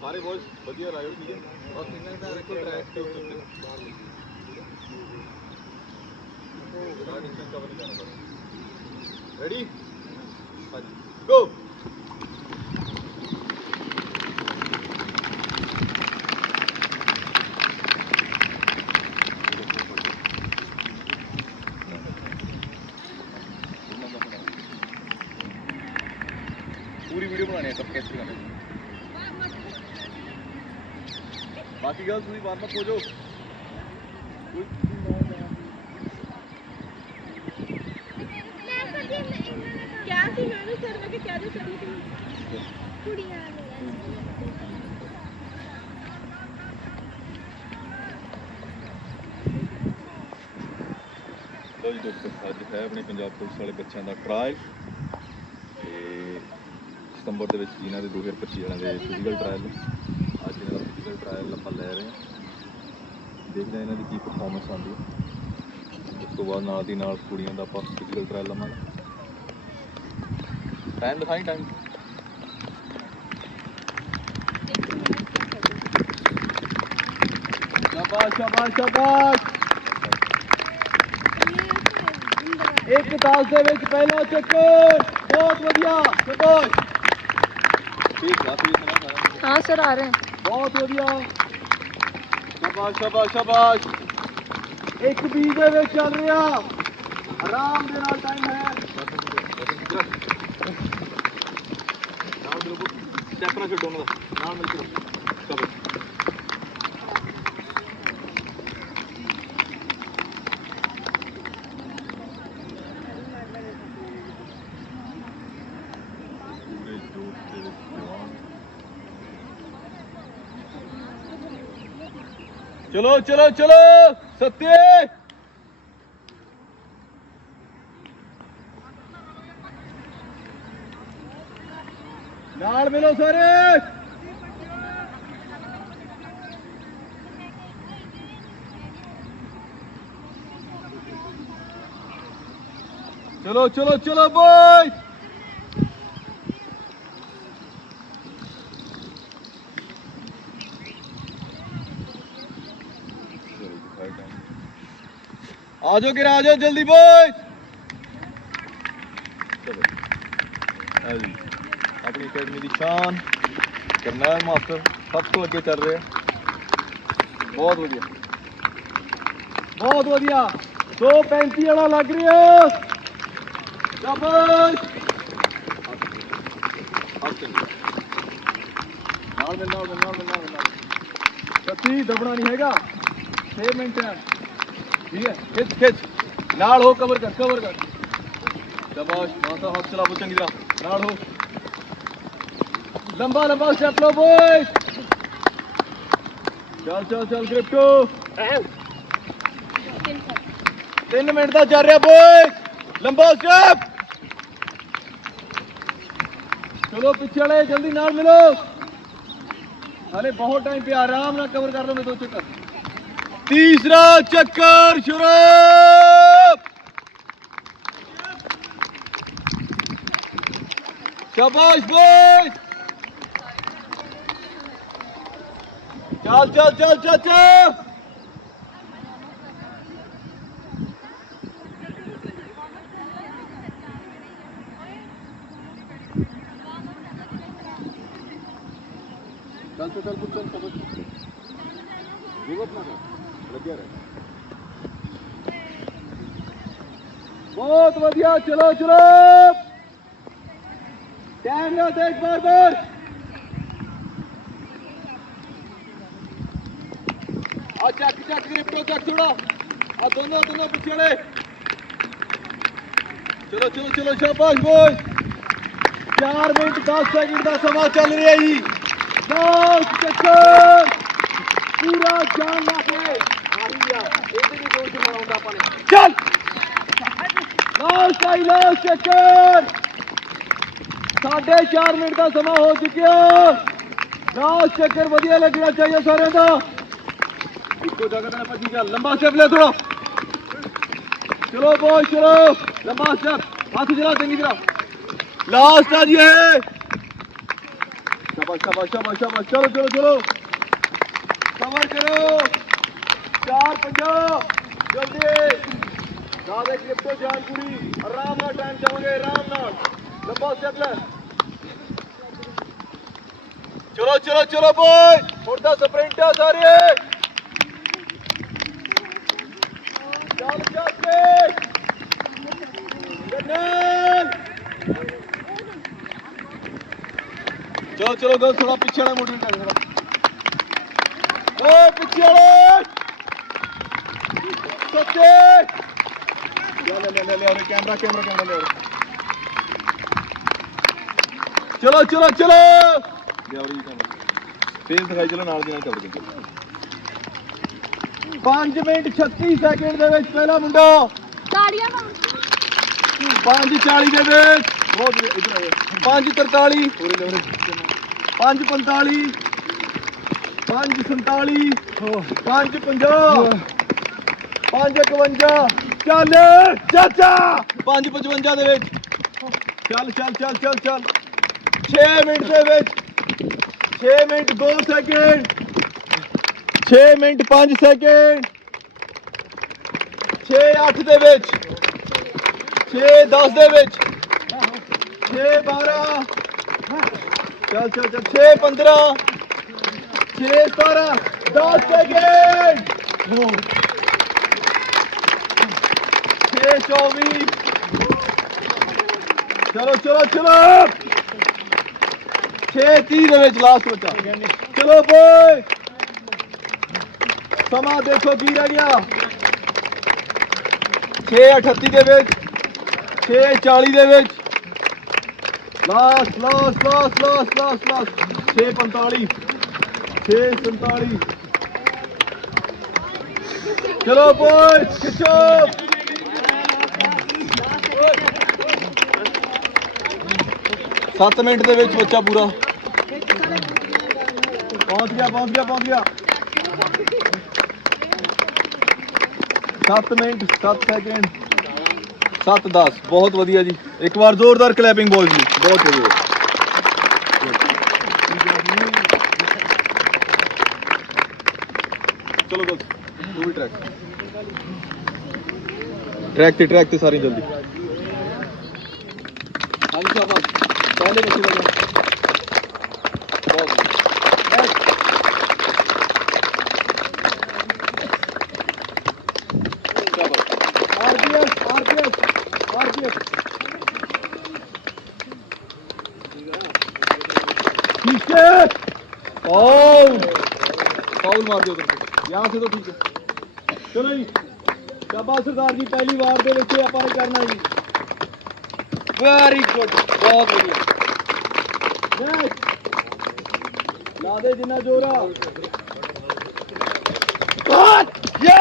ਸਾਰੇ ਬॉयਜ਼ ਵਧੀਆ ਲਾਇਓ ਠੀਕ ਹੈ। ਔਰ ਸਿੰਗਲ ਦਾ ਦੇਖੋ ਟਰੈਕ ਦੇ ਉੱਤੇ ਸਾਰਾ ਡਿਸਟੈਂਸ ਕਵਰ ਕਰਨਾ ਰੈਡੀ ਹਾਂਜੀ। ਗੋ ਪੂਰੀ ਵੀਡੀਓ ਬਣਾਣੀ ਹੈ ਸਭ ਕੈਪਚਰ ਕਰਨੀ ਹੈ ਬਾਕੀ ਗੱਲ ਤੁਸੀਂ ਵਾਰਮ ਅਪ ਹੋ ਜਾਓ। ਕੋਈ ਕਿਆ ਸੀ ਮੈਂ ਸਰ ਮੈਂ ਕਿ ਕਿਆ ਦੇ ਸਰ ਕੁੜੀਆਂ ਲੋ ਜੀ ਦੋਸਤੋ ਅੱਜ ਹੈ ਆਪਣੇ ਪੰਜਾਬ ਪੁਲਿਸ ਵਾਲੇ ਬੱਚਿਆਂ ਦਾ ਟ੍ਰਾਇਲ ਤੇ ਸਤੰਬਰ ਦੇ ਵਿੱਚ ਜਿਨ੍ਹਾਂ ਦੇ 2025 ਵਾਲਿਆਂ ਦੇ ਫਿਜ਼ੀਕਲ ਟ੍ਰਾਇਲ ਨੇ ਅੱਜ ਇਹਨਾਂ ਦਾ ਫਿਜ਼ੀਕਲ ਟ੍ਰਾਇਲ ਆਪਾਂ ਲੈ ਰਹੇ ਹਾਂ। ਦੇਖਦੇ ਹਾਂ ਇਹਨਾਂ ਦੀ ਕੀ ਪਰਫਾਰਮੈਂਸ ਆਉਂਦੀ ਹੈ। ਉਸ ਤੋਂ ਬਾਅਦ ਨਾਲ ਦੀ ਨਾਲ ਕੁੜੀਆਂ ਦਾ ਆਪਾਂ ਫਿਜ਼ੀਕਲ ਟ੍ਰਾਇਲ ਲਵਾਂਗੇ। ਟਾਈਮ ਦਿਖਾਈ ਟਾਈਮ ਸ਼ਾਬਾਸ਼ ਸ਼ਾਬਾਸ਼ ਸ਼ਾਬਾਸ਼। ਇੱਕ ਤਾਲ ਦੇ ਵਿੱਚ ਪਹਿਲਾ ਚੱਕਰ ਬਹੁਤ ਵਧੀਆ, ਸ਼ਾਬਾਸ਼। ਠੀਕ ਆ ਠੀਕ ਆ ਹਾਂ, ਸਰ, ਆ ਰਹੇ ਹਾਂ। ਬਹੁਤ ਵਧੀਆ। ਸ਼ਾਬਾਸ਼ ਸ਼ਾਬਾਸ਼ ਸ਼ਾਬਾਸ਼। ਇੱਕ ਵੀ ਦੇ ਵਿੱਚ ਚੱਲ ਰਿਹਾ। ਆਰਾਮ ਦੇ ਨਾਲ ਟਾਈਮ ਹੈ। ਨਾਲ ਮਿਲੋ ਸਟੈਪ ਨਾਲ ਛੱਡੋ ਉਹਨਾਂ ਦਾ ਨਾਲ ਮਿਲ ਕੇ ਸ਼ਾਬਾਸ਼ ਪੂਰੇ ਜੋਸ਼ ਦੇ ਵਿੱਚ ਜਵਾਨ ਚਲੋ ਚਲੋ ਚਲੋ ਸੱਤੇ। ਨਾਲ ਮਿਲੋ ਸਾਰੇ। ਚਲੋ ਚਲੋ ਚਲੋ ਬੋਏ ਆ ਜਾਓ ਕਿ ਆ ਜਾਓ ਜਲਦੀ ਬੋਏ। ਚਲੋ ਆ ਜੀ ਆਪਣੀ ਅਕੈਡਮੀ ਦੀ ਸ਼ਾਨ। ਕਰਨੈਲ ਮਾਸਟਰ ਸਭ ਤੋਂ ਅੱਗੇ ਚੱਲ ਰਿਹਾ। ਬਹੁਤ ਵਧੀਆ। ਬਹੁਤ ਵਧੀਆ। 235 ਵਾਲਾ ਲੱਗ ਰਿਹਾ। ਚੱਲ। ਨਾਲ ਮਿਲ ਨਾਲ ਨਾਲ ਮਿਲ ਨਾਲ ਮਿਲ। ਨਾਲ ਸੱਤੀ ਦਬਣਾ ਨਹੀਂ ਹੈਗਾ। 6 ਮਿੰਟ ਹੈ। ठीक है खिंच खिंच नाल हो कवर कर कवर कर दबाश माता हाथ चला चंगी तरह नाल हो लंबा लंबा स्टेप लो बॉय चल चल चल ग्रिप टू तीन मिनट का चल रहा बॉय लंबा स्टेप चलो पीछे वाले जल्दी नाल मिलो अरे बहुत टाइम पे आराम ना कवर कर लो मैं दो चक्कर तीसरा चक्कर शुरू शाबाश बॉय चल चल चल चल चल ਬਹੁਤ ਚਲੋ ਚਲੋ। ਟਾਈਮ ਦੇਖ ਬਾਰ ਬਾਰ। ਆ ਚੱਕ ਚੱਕ ਗ੍ਰਿਪਟੋ ਚੱਕ ਥੋੜਾ ਆ ਦੋਨੋਂ ਦੋਨੋਂ ਪਿੱਛੇ ਵਾਲੇ। ਚਲੋ ਚਲੋ ਚਲੋ, ਸ਼ਾਬਾਸ਼ ਬੋਏ। 4 ਮਿੰਟ 10 ਸੈਕਿੰਡ ਦਾ ਸਮਾਂ ਚੱਲ ਰਿਹਾ ਜੀ। 10 ਚੱਕਰ ਪੂਰਾ ਜਾਨ ਲਾ ਕੇ। ਆਹੀ ਆ, ਇਹਦੇ ਵੀ ਗੋਲ ਚ ਆਪਾਂ ਨੇ। ਚੱਲ। ਲਾਸਟ ਆਈ ਲਾਸਟ ਚੱਕਰ ਸਾਢੇ 4 ਮਿੰਟ ਦਾ ਸਮਾਂ ਹੋ ਚੁੱਕਿਆ। ਲਾਸਟ ਚੱਕਰ ਵਧੀਆ ਲੱਗਣਾ ਚਾਹੀਦਾ ਸਾਰਿਆਂ ਦਾ। ਇੱਕੋ ਜਗ੍ਹਾ ਤੇ ਨਾ ਭੱਜੀ ਚੱਲ ਲੰਬਾ ਸਟੈਪ ਲੈ ਥੋੜਾ ਚਲੋ ਬੋਏ ਚਲੋ। ਲੰਬਾ ਸਟੈਪ ਹੱਥ ਜਰਾ ਚੰਗੀ ਤਰ੍ਹਾਂ। ਲਾਸਟ ਆ ਜੀ ਇਹ। ਸ਼ਾਬਾਸ਼ ਸ਼ਾਬਾਸ਼ ਸ਼ਾਬਾਸ਼ ਸ਼ਾਬਾਸ਼। ਚਲੋ ਚਲੋ ਚਲੋ। ਕਵਰ ਕਰੋ। ਚਾਰ, ਪੰਜਾਹ। ਜਲਦੀ। ਨਾਲੇ ਕਲਿੱਪ ਤੋਂ ਜਾਨ ਆਰਾਮ ਨਾਲ ਟਾਈਮ ਜਾਵਾਂਗੇ ਆਰਾਮ ਨਾਲ। ਲੰਬਾ ਸਟੈਪ ਲੈ। ਚਲੋ ਚਲੋ ਚਲੋ ਬੋਏ। ਹੁਣ ਤਾਂ ਸਪ੍ਰਿੰਟ ਆ ਸਾਰੇ। ਚੱਲ ਚੱਲ ਤੇ ਚਲੋ ਚਲੋ, ਗਲ ਥੋੜਾ ਪਿੱਛੇ ਵਾਲਾ ਮੋਟਰ ਕਰ ਥੋੜਾ ਓਏ, ਪਿੱਛੇ ਵਾਲੇ। ਸੱਤੇ ਲੈ ਲੈ ਲੈ ਕੈਮਰਾ ਕੈਮਰਾ ਕੈਮਰਾ ਲੈ ਚਲੋ ਚਲੋ ਚਲੋ। ਲੈ ਔਰੀ ਕੈਮਰਾ। ਫੇਸ ਦਿਖਾਈ ਚਲੋ ਨਾਲ ਦੀ ਨਾਲ ਚੱਲ ਕੇ। 5 ਮਿੰਟ 36 ਸੈਕਿੰਡ ਦੇ ਵਿੱਚ ਪਹਿਲਾ ਮੁੰਡਾ। ਤਾੜੀਆਂ ਪਾਉਂ 5:40 ਦੇ ਵਿੱਚ। ਬਹੁਤ ਇੱਧਰ ਆਇਓ 5:43 ਪੂਰੇ ਲੈ 5:45 5:47 5:50 5:51 ਚੱਲ ਚਾਚਾ। 5:55 ਦੇ ਵਿੱਚ। ਚੱਲ ਚੱਲ ਚੱਲ ਚੱਲ ਚੱਲ। 6 ਮਿੰਟ ਦੇ ਵਿੱਚ। 6 ਮਿੰਟ 2 ਸੈਕਿੰਡ 6 ਮਿੰਟ 5 ਸੈਕਿੰਡ 6 8 ਦੇ ਵਿੱਚ। 6 10 ਦੇ ਵਿੱਚ। 6 12 ਚੱਲ ਚੱਲ ਚੱਲ। 6 15 6 17 10 ਸੈਕਿੰਡ 6 24 ਚਲੋ ਚਲੋ ਚਲੋ। 6 30 ਦੇ ਵਿੱਚ ਲਾਸਟ ਬੱਚਾ ਚਲੋ ਬੋਏ। ਸਮਾਂ ਦੇਖੋ ਕੀ ਰਹਿ ਗਿਆ। 6 38 ਦੇ ਵਿੱਚ 6 40 ਦੇ ਵਿੱਚ। Last last last last last last 6 45 6 47 ਚਲੋ ਬੋਇਸ ਖਿੱਚੋ। ਸੱਤ ਮਿੰਟ ਦੇ ਵਿੱਚ ਬੱਚਾ ਪੂਰਾ। ਪਹੁੰਚ ਗਿਆ ਪਹੁੰਚ ਗਿਆ ਪਹੁੰਚ ਗਿਆ। 7 ਮਿੰਟ 7 ਸੈਕਿੰਡ 7 10 ਬਹੁਤ ਵਧੀਆ ਜੀ। ਇੱਕ ਵਾਰ ਜ਼ੋਰਦਾਰ ਕਲੈਪਿੰਗ ਬੋਲ ਜੀ। ਬਹੁਤ ਵਧੀਆ। ਚਲੋ ਬਸ, ਤੂੰ ਟਰੈਕ ਟਰੈਕ ਤੇ ਟਰੈਕ ਤੇ ਸਾਰੀ ਜਲਦੀ। Şöyle getirelim. Bol. Evet. Ardiyet, ardiyet, ardiyet. Fişek! Faul! Faul var diyordur. यहाँ से तो ठीक है चलो जी शबा सरदार जी पहली बार दे बच्चे अपने करना जी वेरी गुड बहुत बढ़िया ਵਧੀਆ ਨੈਕਸਟ ਲਾ ਦੇ ਜਿੰਨਾ ਜ਼ੋਰ ਆ ਯਾ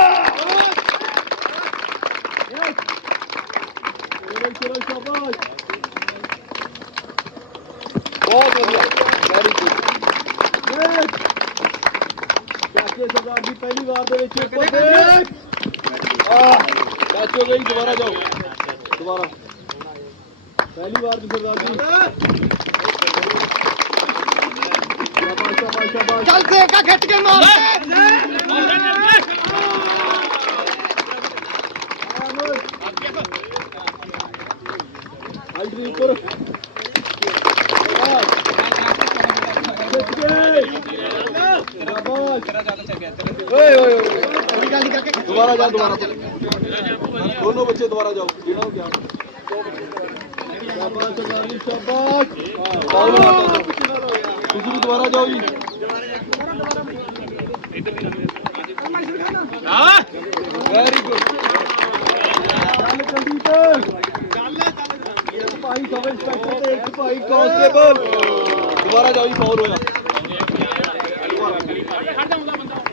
ਯੈਸ ਚਲੋ ਚਲੋ ਸ਼ਾਬਾਸ਼ ਬਹੁਤ ਵਧੀਆ ਵੈਰੀ ਗੁੱਡ ਯੈਸ ਚਾਚੇ ਸਰਦਾਰ ਜੀ ਪਹਿਲੀ ਵਾਰ ਦੇ ਵਿੱਚ ਉੱਪਰ ਦੇ ਆ ਚਾਚੋ ਗਈ ਦੁਬਾਰਾ ਜਾਓ ਦੁਬਾਰਾ ਪਹਿਲੀ ਵਾਰ ਦੀ ਸਰਦਾਰ ਜੀ ਸ਼ਾਬਾਸ਼ ਸ਼ਾਬਾਸ਼ ਸ਼ਾਬਾਸ਼ ਚੱਲ ਸੇਕਾ ਖਿੱਚ ਕੇ ਮਾਰ ਆਈਡੀ ਉੱਪਰ ਓਏ ਓਏ। ਓਏ ਦੁਬਾਰਾ ਜਾ ਦੁਬਾਰਾ। ਦੋਨੋਂ ਬੱਚੇ ਦੁਬਾਰਾ ਜਾਓ। ਜਿਹੜਾ ਹੋ ਗਿਆ। ਸ਼ਾਬਾਸ਼ ਸ਼ਾਬਾਸ਼। ਮਾਰਦਾ ਤੁਸੀਂ ਵੀ ਦੁਬਾਰਾ ਜਾਓ ਜੀ। ਵੈਰੀ ਗੁੱਡ ਚੱਲ ਕੰਪਿਊਟਰ ਇੱਕ ਭਾਈ ਸਬ ਇੰਸਪੈਕਟਰ ਤੇ, ਇੱਕ ਭਾਈ ਕਾਂਸਟੇਬਲ ਦੁਬਾਰਾ ਜਾਓ ਜੀ ਫਾਉਲ ਹੋਇਆ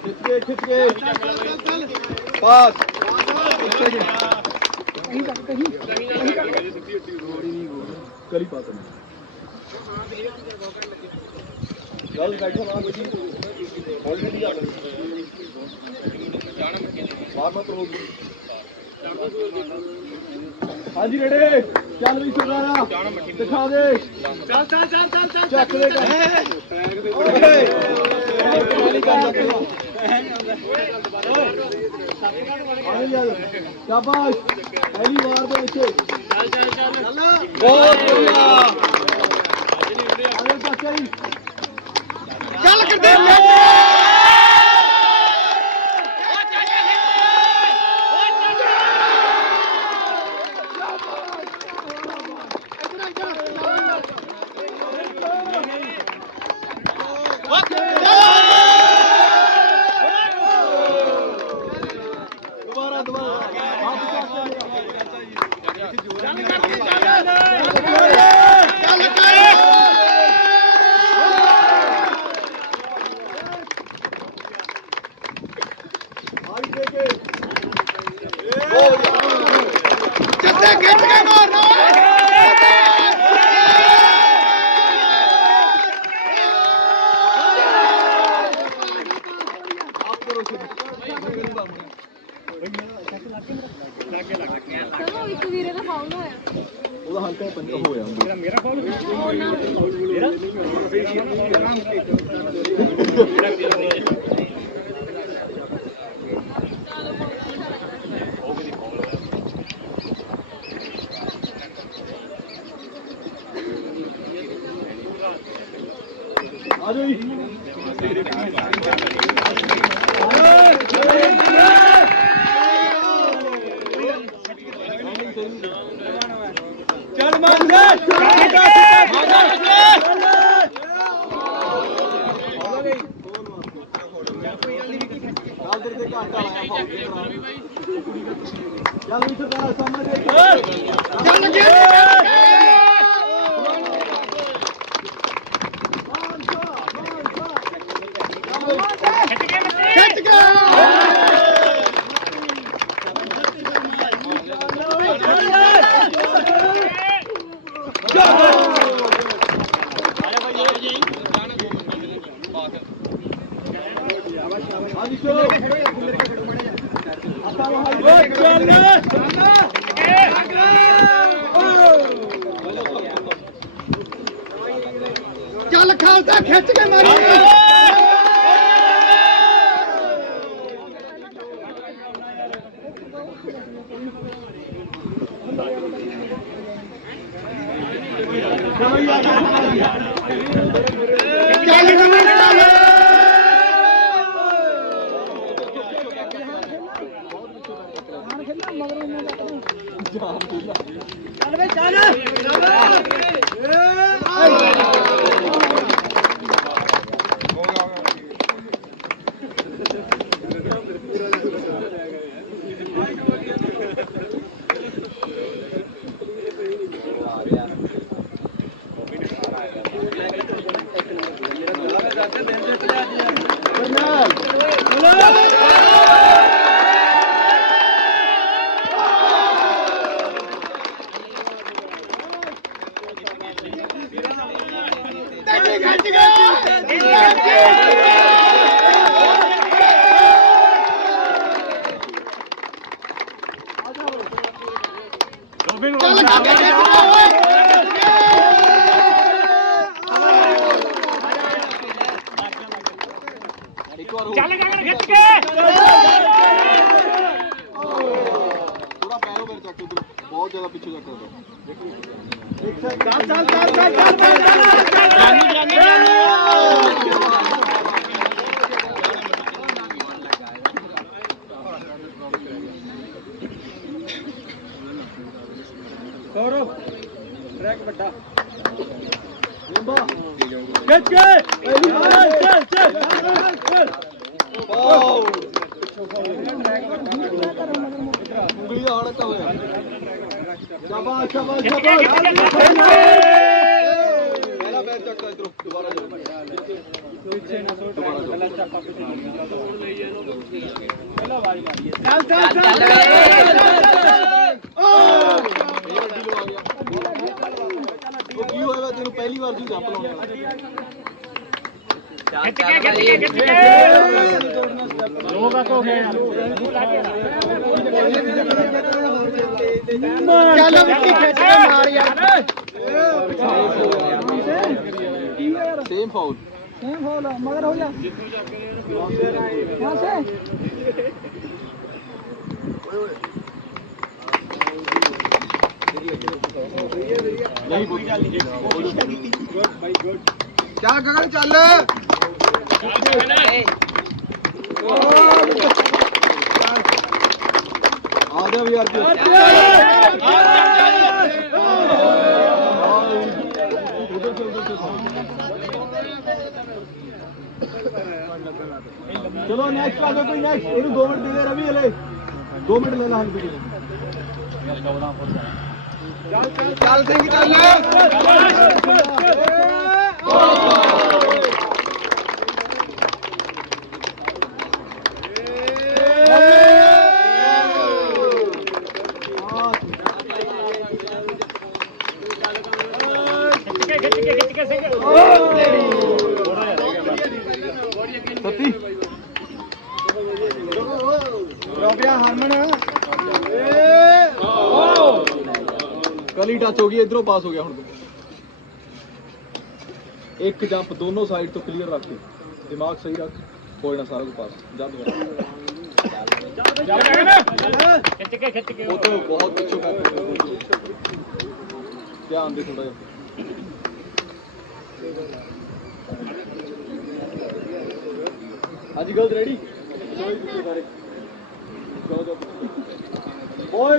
ਖਿੱਚ ਕੇ ਖਿੱਚ ਕੇ। ਪਾਸ ਇੱਕ ਸੈਕਿੰਡ ਕਰੀ ਪਾਸ ਗੱਲ ਬੈਠੋ ਨਾ ਆਲਰੇਡੀ ਆ ਹਾਂਜੀ ਰੇੜੇ ਚੱਲ ਵੀ ਸਰਦਾਰਾ ਦਿਖਾ ਦੇ। ਚੱਲ ਚੱਲ ਚੱਲ ਚੱਲ ਚੱਲ ਚੱਕ ਦੇ ਕਰ ਸ਼ਾਬਾਸ਼। ਪਹਿਲੀ ਵਾਰ ਦੇ ਵਿੱਚ। ਚੱਲ ਚੱਲ ਚੱਲ। ਬਹੁਤ ਵਧੀਆ। ਚਾਚਾ ਜੀ ਚੱਲ ਕਰਦੇ ਦੁਬਾਰਾ ਦੁਬਾਰਾ ਹੱਥ ਚਾਚਾ ਚੱਲ ਚੱਲ ਆਈ ਦੇ ਕੇ ਜਿੱਤੇ ਖਿੱਚ ਕੇ ਮਾਰਨਾ ਆਪ ਕਰੋ ਚਲੋ ਇੱਕ ਵੀਰੇ ਦਾ ਫਾਉਲ ਹੋਇਆ ਉਹਦਾ ਹਲਕਾ ਪੰਜ ਹੋਇਆ ਆ ਜਾਓ ਜੀ ਚੱਲ ਮੰਨ ਚੱਲ ਵੀ ਸਰਦਾਰ ਸਾਹਮਣੇ ਚੱਲ ਗਿਆ ਖਿੱਚ ਗਿਆ ਹਾਂਜੀ ਸ਼ੋ ਆਪਾਂ ਵਹਾਈ ਚੱਲ ਚੱਲ ਖਾਲਸਾ ਖਿੱਚ ਕੇ ਮਾਰੀ ਚੱਲ ਨਵੇਂ ਚੱਲ ਚੱਲ ਵੇ ਚੱਲ ਤੈਨੂੰ ਖਿੱਚ ਚੱਲ ਕਾਕੇ ਖਿੱਚ ਗਿਆ ਓਏ ਚੱਲ ਗਗਨ ਖਿੱਚ ਕੇ ਥੋੜਾ ਪੈਰੋ ਮੇਰੇ ਚੱਕ ਉਧਰ ਬਹੁਤ ਜ਼ਿਆਦਾ ਪਿੱਛੇ ਚੱਕ ਦੋ ਇੱਕ ਸੈਕਿੰਡ ਚੱਲ ਚੱਲ ਚੱਲ ਚੱਲ ਚੱਲ ਚੱਲ ਜਾਨੀ ਜਾਨੀ ਜਾਨੀ ਗੌਰਵ ਟਰੈਕ ਵੱਡਾ ਲਿੰਬਾ ਖਿੱਚ ਕੇ ਚੱਲ ਚੱਲ ਚੱਲ ਚੱਲ ਉਂਗਲੀ ਦਾ ਹੜਕ ਹੋਇਆ ਸ਼ਾਬਾਸ਼ ਸ਼ਾਬਾਸ਼ ਖਿੱਚ ਕੇ ਖਿੱਚ ਕੇ ਖਿੱਚ ਸ਼ਾਬਾਸ਼ ਕੇ ਪਹਿਲਾ ਪੈਰ ਚੱਕ ਇਧਰੋਂ ਦੁਬਾਰਾ ਜਾ ਪਿੱਛੇ ਨਾ ਸੋਟ ਪਹਿਲਾ ਚੱਪਾ ਪਿੱਛੇ ਪਹਿਲਾ ਆਵਾਜ਼ ਮਾਰੀ ਚੱਲ ਚੱਲ। ਚੱਲ ਉਹ ਕੀ ਹੋਇਆ ਵਾ ਤੈਨੂੰ ਪਹਿਲੀ ਵਾਰ ਜੂ ਜੱਪ ਲਾਉਣੇ ਖਿੱਚ ਕੇ ਖਿੱਚ ਕੇ ਖਿੱਚ ਕੇ। ਦੋ ਬਸ ਹੋ ਗਏ। ਚੱਲ ਮਿੱਟੀ ਖਿੱਚ ਕੇ ਮਾਰ ਯਾਰ। ਸੇਮ ਫਾਉਲ ਸੇਮ ਫਾਉਲ ਮਗਰ ਹੋ ਜਾ। ਜਿੱਤੂ ਜਾ ਕੇ ਹਾਂ ਸੇ। ਓਏ ਓਏ ਨਹੀਂ ਕੋਈ ਗੱਲ ਨਹੀਂ ਕੋਸ਼ਿਸ਼ ਤਾਂ ਕੀਤੀ ਗੁੱਡ ਬਾਈ ਗੁੱਡ ਚੱਲ ਗਗਨ ਚੱਲ ਆ ਜਾ ਵੀ ਅਰਜੂ ਚਲੋ ਨੈਕਸਟ ਆ ਜਾਓ ਕੋਈ ਨੈਕਸਟ ਇਹਨੂੰ 2 ਮਿੰਟ ਦੇ ਦੇ ਰਵੀ ਹਲੇ। 2 ਮਿੰਟ ਲੈ ਲਾ ਹਾਂ ਜੀ ਚੱਲ ਚੱਲ ਸਿੰਘ ਚੱਲ ਸੱਤੀ ਰੋਬਿਆ ਹਰਮਨ ਕਲੀ ਟੱਚ ਹੋ ਗਈ ਇਧਰੋਂ ਪਾਸ ਹੋ ਗਿਆ ਹੁਣ ਇੱਕ ਜੰਪ ਦੋਨੋਂ ਸਾਈਡ ਤੋਂ ਕਲੀਅਰ ਰੱਖ ਕੇ। ਦਿਮਾਗ ਸਹੀ ਰੱਖ। ਕੋਈ ਨਾ ਸਾਰਾ ਕੁਝ ਪਾਸ। ਜੰਪ ਕਰ ਖਿੱਚ ਕੇ ਖਿੱਚ ਕੇ ਉਹ ਤੋਂ ਬਹੁਤ ਪਿੱਛੋਂ ਕਰ ਧਿਆਨ ਦੇ ਥੋੜਾ ਜਿਹਾ। ਹਾਂਜੀ ਗਲਤ ਰੈਡੀ ਚਲੋ ਜੀ ਸਾਰੇ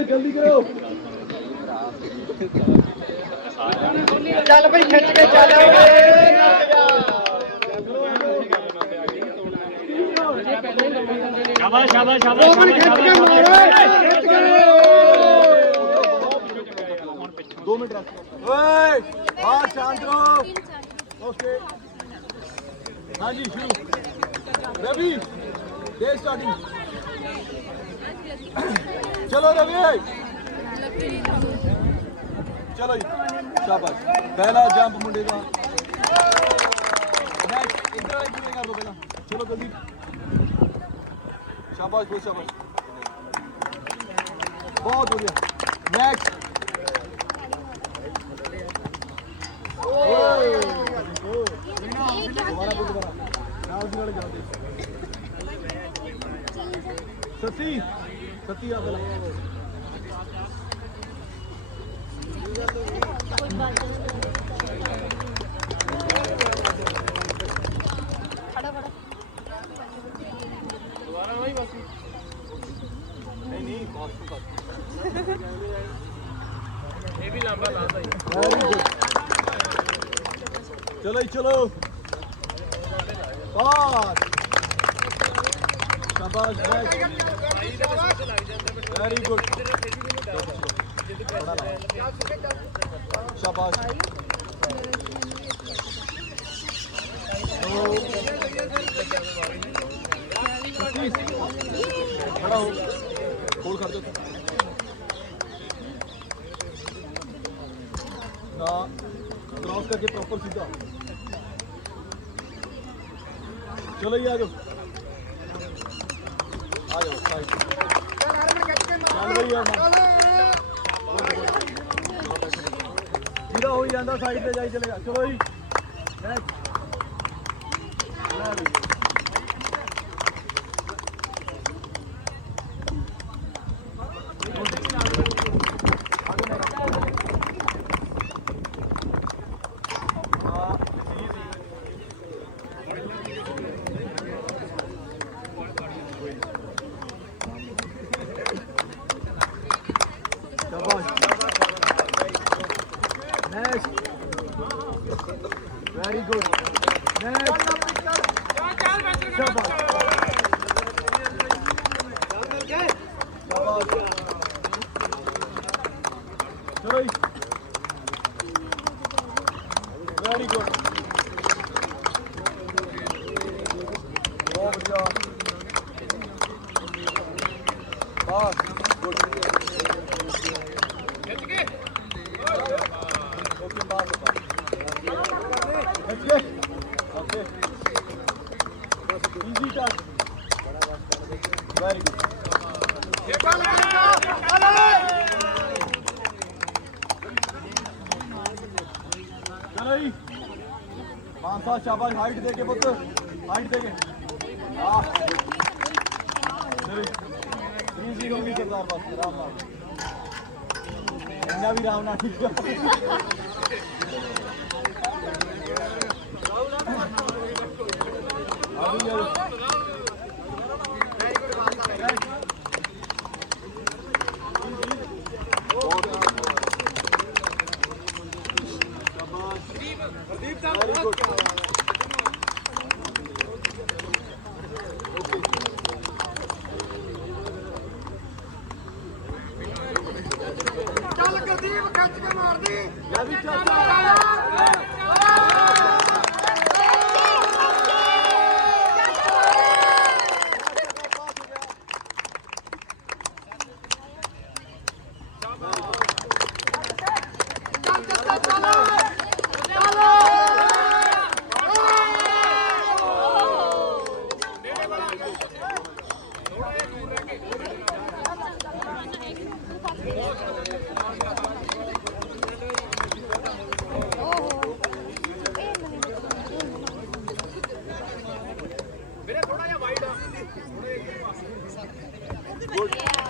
ਜਲਦੀ ਕਰੋ। ਚੱਲ ਭਾਈ ਖਿੱਚ ਕੇ ਚੱਲ ਸ਼ਾਬਾਸ਼ ਸ਼ਾਬਾਸ਼ ਸ਼ਾਬਾਸ਼। ਦੋ ਮਿੰਟ ਰੱਖ। ਓਏ ਸ਼ਾਂਤ ਰਹੋ। ਓਕੇ। ਹਾਂਜੀ ਸ਼ੁਰੂ। ਰਵੀ ਦੇ ਸਟਾਰਟਿੰਗ ਚਲੋ ਰਵੀ। ਚਲੋ ਜੀ ਸ਼ਾਬਾਸ਼ ਪਹਿਲਾ ਜੰਪ ਮੁੰਡੇ ਦਾ ਨੈਕਸਟ ਇਧਰ ਵਾਲੇ ਪੂਰੇ ਕਰ ਦੋ ਪਹਿਲਾਂ ਚਲੋ ਜਲਦੀ ਸ਼ਾਬਾਸ਼ ਬਹੁਤ ਸ਼ਾਬਾਸ਼ ਬਹੁਤ ਵਧੀਆ ਨੈਕਸਟ ਸੱਤੀ ਸੱਤੀ ਆ ਪਹਿਲਾਂ ਨਹੀਂ ਨਹੀਂ ਬਾਸ ਤੋਂ ਇਹ ਵੀ ਲੰਬਾ ਲਾਦਾ ਚਲੋ ਜੀ ਚਲੋ। ਬਾਸ ਸ਼ਾਬਾਸ਼ ਵੈਰੀ ਗੁੱਡ ਸ਼ਾਬਾਸ਼ ਖੜਾ ਹੋ ਕੋਲ ਕਰ ਦੋ ਨਾ क्रॉस करके प्रॉपर सीधा चलो ये आ जाओ आ जाओ साइड चल भैया ਹੋਈ ਜਾਂਦਾ ਸਾਈਡ ਤੇ ਜਾਈ ਚਲੇਗਾ ਚਲੋ ਜੀ। Very good. Next. Şaban. ਨਹੀਂ ਮਾਨਸਾ ਸ਼ਾਬਾਸ਼ ਹਾਈਟ ਦੇ ਕੇ ਪੁੱਤ ਹਾਈਟ ਦੇ ਕੇ। ਆਹ। ਨਹੀਂ ਜੀ ਹੋ ਗਈ ਸਰਦਾਰ ਬਸ ਰਾਮ ਨਾਲ। ਇੰਨਾ ਵੀ ਰਾਮ ਨਾਲ ਠੀਕ ਹੈ ਆਹ ਯਾਰ ਆ ਆ ਗਈ ਯਾਰ ਆ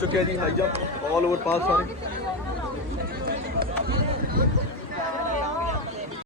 ਚੁੱਕਿਆ ਜੀ high jump all over pass ਸਾਰੇ